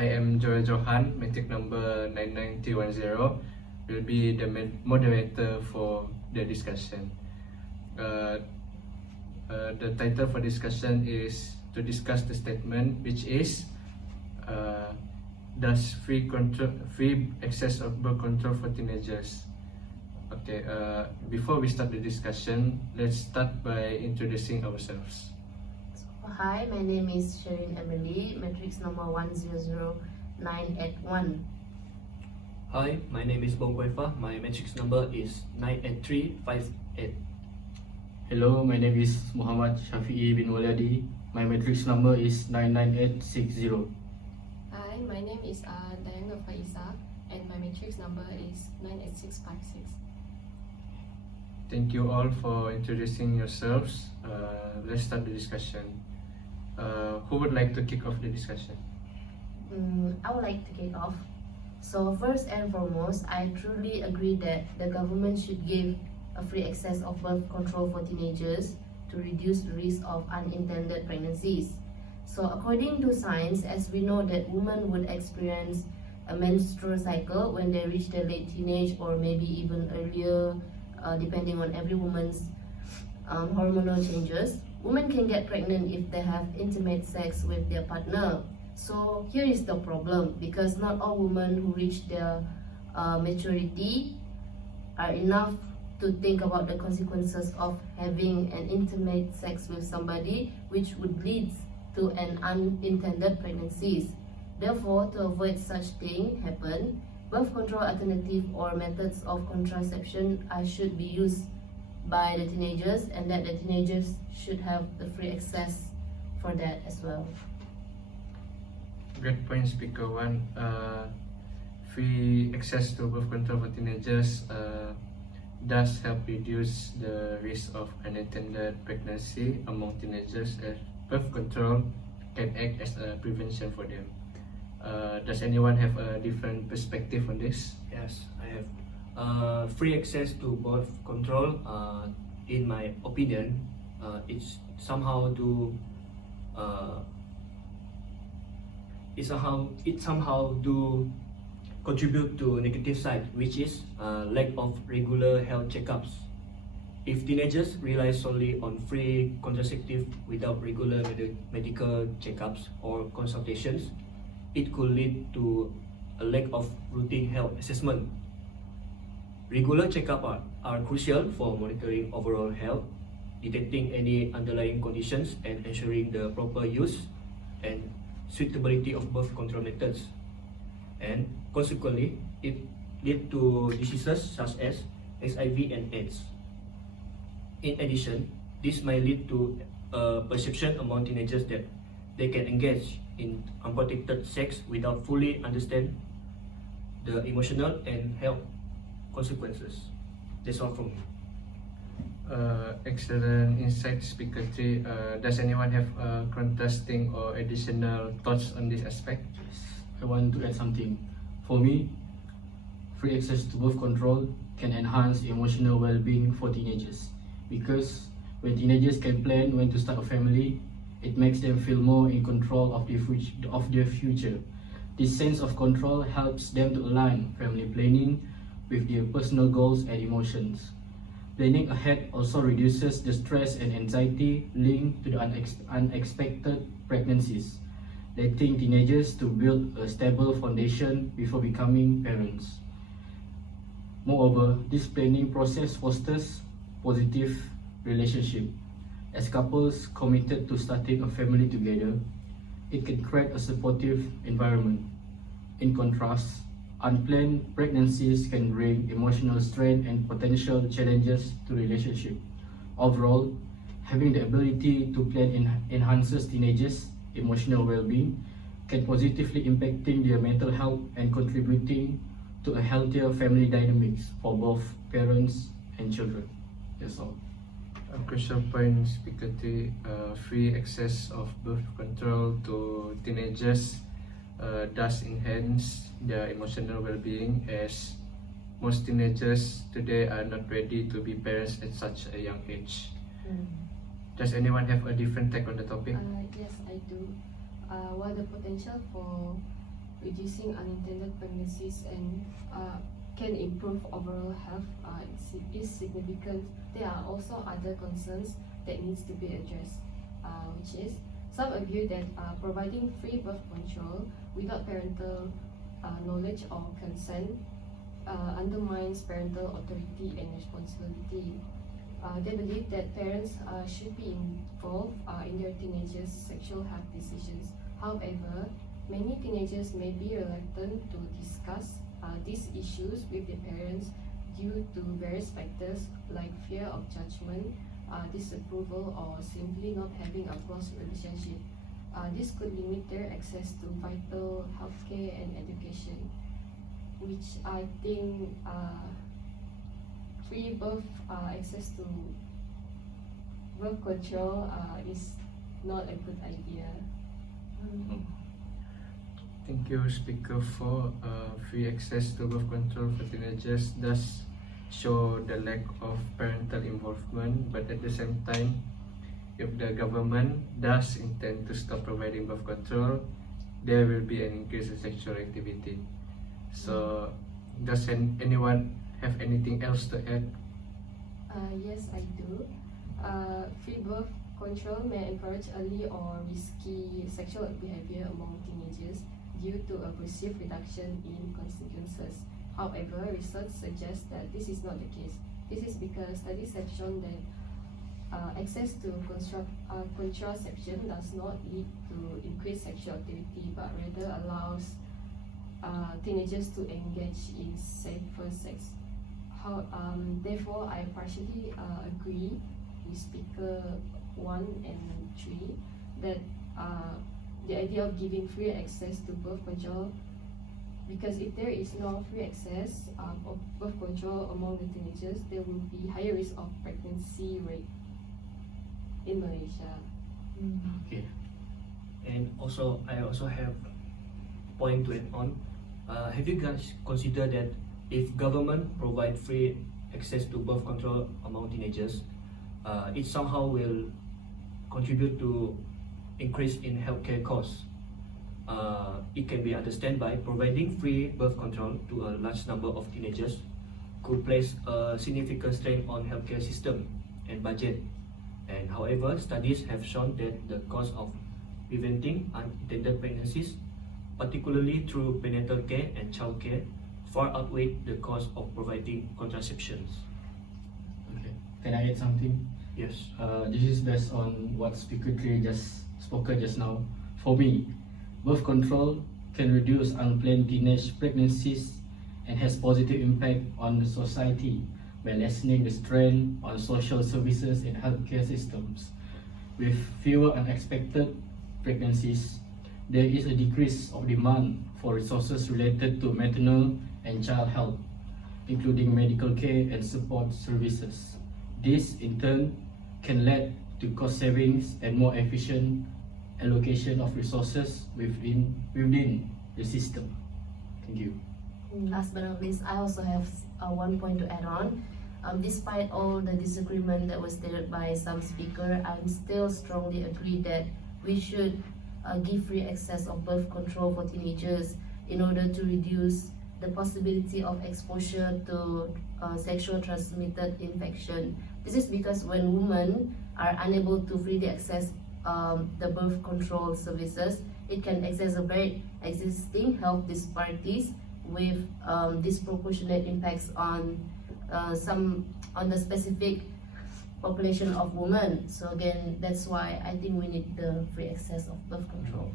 I am Joel Johan, metric number 99210, will be the moderator for the discussion. The title for discussion is to discuss the statement, which is does free access of birth control for teenagers. Okay, before we start the discussion, let's start by introducing ourselves. Hi, my name is Sherin Emily, matrix number 100981. Hi, my name is Bong Kwefa. My matrix number is 98358. Hello, my name is Muhammad Shafi'i bin Walyadi. My matrix number is 99860. Hi, my name is Dayanga Faiza and my matrix number is 98656. Thank you all for introducing yourselves. Let's start the discussion. Who would like to kick off the discussion? I would like to kick off. So first and foremost, I truly agree that the government should give a free access of birth control for teenagers to reduce the risk of unintended pregnancies. So according to science, as we know that women would experience a menstrual cycle when they reach their late teenage or maybe even earlier, depending on every woman's hormonal changes. Women can get pregnant if they have intimate sex with their partner. So here is the problem, because not all women who reach their maturity are enough to think about the consequences of having an intimate sex with somebody, which would lead to an unintended pregnancies. Therefore, to avoid such thing happen, birth control alternative or methods of contraception should be used by the teenagers, and that the teenagers should have the free access for that as well. Great point, Speaker One. Free access to birth control for teenagers does help reduce the risk of unintended pregnancy among teenagers, as birth control can act as a prevention for them. Does anyone have a different perspective on this? Yes, I have. Free access to birth control, in my opinion, it somehow do contribute to negative side, which is lack of regular health checkups. If teenagers rely solely on free contraceptive without regular medical checkups or consultations, it could lead to a lack of routine health assessment. Regular checkups are crucial for monitoring overall health, detecting any underlying conditions, and ensuring the proper use and suitability of birth control methods. And consequently, it leads to diseases such as HIV and AIDS. In addition, this may lead to a perception among teenagers that they can engage in unprotected sex without fully understand the emotional and health consequences. That's all from me. Excellent insight, Speaker 3. Does anyone have contrasting or additional thoughts on this aspect? I want to add something. For me, free access to birth control can enhance emotional well-being for teenagers, because when teenagers can plan when to start a family, it makes them feel more in control of their future. This sense of control helps them to align family planning with their personal goals and emotions. Planning ahead also reduces the stress and anxiety linked to the unexpected pregnancies, letting teenagers to build a stable foundation before becoming parents. Moreover, this planning process fosters positive relationship. As couples committed to starting a family together, it can create a supportive environment. In contrast, unplanned pregnancies can bring emotional strain and potential challenges to relationship. Overall, having the ability to plan enhances teenagers' emotional well-being, can positively impacting their mental health and contributing to a healthier family dynamics for both parents and children. That's all. A crucial point, Speaker 3. Free access of birth control to teenagers does enhance their emotional well-being, as most teenagers today are not ready to be parents at such a young age. Does anyone have a different take on the topic? Yes, I do. While the potential for reducing unintended pregnancies and can improve overall health is significant, there are also other concerns that needs to be addressed, which is some argue that providing free birth control without parental knowledge or consent undermines parental authority and responsibility. They believe that parents should be involved in their teenagers' sexual health decisions. However, many teenagers may be reluctant to discuss these issues with their parents due to various factors like fear of judgment, disapproval, or simply not having a close relationship. This could limit their access to vital healthcare and education, which I think free birth access to birth control is not a good idea. Thank you, Speaker 4. Free access to birth control for teenagers does show the lack of parental involvement, but at the same time, if the government does intend to stop providing birth control, there will be an increase in sexual activity. So, does anyone have anything else to add? Yes, I do. Free birth control may encourage early or risky sexual behavior among teenagers due to a perceived reduction in consequences. However, research suggests that this is not the case. This is because studies have shown that access to contraception does not lead to increased sexual activity, but rather allows teenagers to engage in safer sex. Therefore, I partially agree with Speaker 1 and 3 that the idea of giving free access to birth control, because if there is no free access of birth control among the teenagers, there will be higher risk of pregnancy rate in Malaysia. Okay. And also, I also have point to add on. Have you guys considered that if government provide free access to birth control among teenagers, it somehow will contribute to increase in healthcare costs? It can be understood by providing free birth control to a large number of teenagers could place a significant strain on healthcare system and budget. And however, studies have shown that the cost of preventing unintended pregnancies, particularly through prenatal care and child care, far outweigh the cost of providing contraceptions. Okay. Can I add something? Yes. This is based on what Speaker 3 just spoken just now. For me, birth control can reduce unplanned teenage pregnancies and has positive impact on the society by lessening the strain on social services and healthcare systems. With fewer unexpected pregnancies, there is a decrease of demand for resources related to maternal and child health, including medical care and support services. This, in turn, can lead to cost savings and more efficient allocation of resources within the system. Thank you. Last but not least, I also have one point to add on. Despite all the disagreement that was stated by some speaker, I still strongly agree that we should give free access of birth control for teenagers in order to reduce the possibility of exposure to sexual transmitted infection. This is because when women are unable to freely access the birth control services, it can exacerbate existing health disparities with disproportionate impacts on the specific population of women. So again, that's why I think we need the free access of birth control.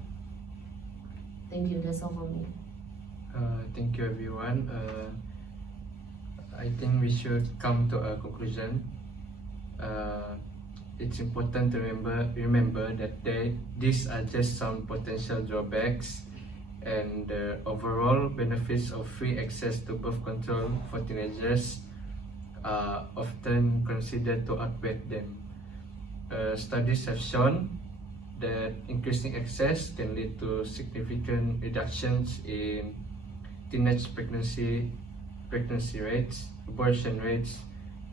Thank you. That's all for me. Thank you, everyone. I think we should come to a conclusion. It's important to remember that these are just some potential drawbacks, and the overall benefits of free access to birth control for teenagers are often considered to outweigh them. Studies have shown that increasing access can lead to significant reductions in teenage pregnancy rates, abortion rates,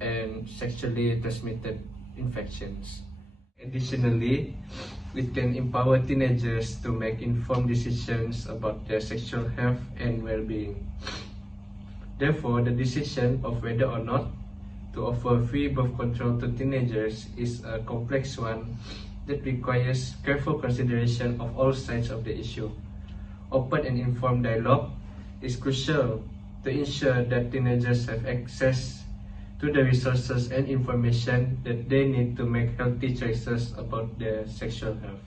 and sexually transmitted infections. Additionally, it can empower teenagers to make informed decisions about their sexual health and well-being. Therefore, the decision of whether or not to offer free birth control to teenagers is a complex one that requires careful consideration of all sides of the issue. Open and informed dialogue is crucial to ensure that teenagers have access to the resources and information that they need to make healthy choices about their sexual health.